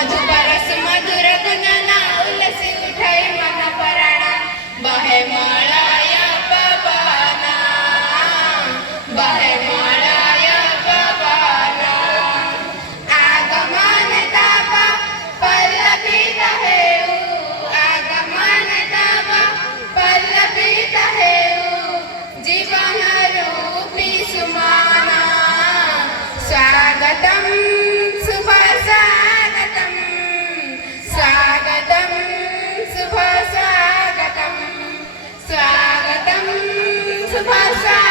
मधुपरस मधुर गुणना उल्लसी उठै मन पराणा बहे मलय पवना बहे मलय पवना आगमन तव पल्लवित हेउ आगमन तव पल्लवित हेउ जीवन रूपी सुमना स्वागतम शुभ स्वागतम स्वागतम शुभ स्वागतम स्वागतम शुभ स्वागतम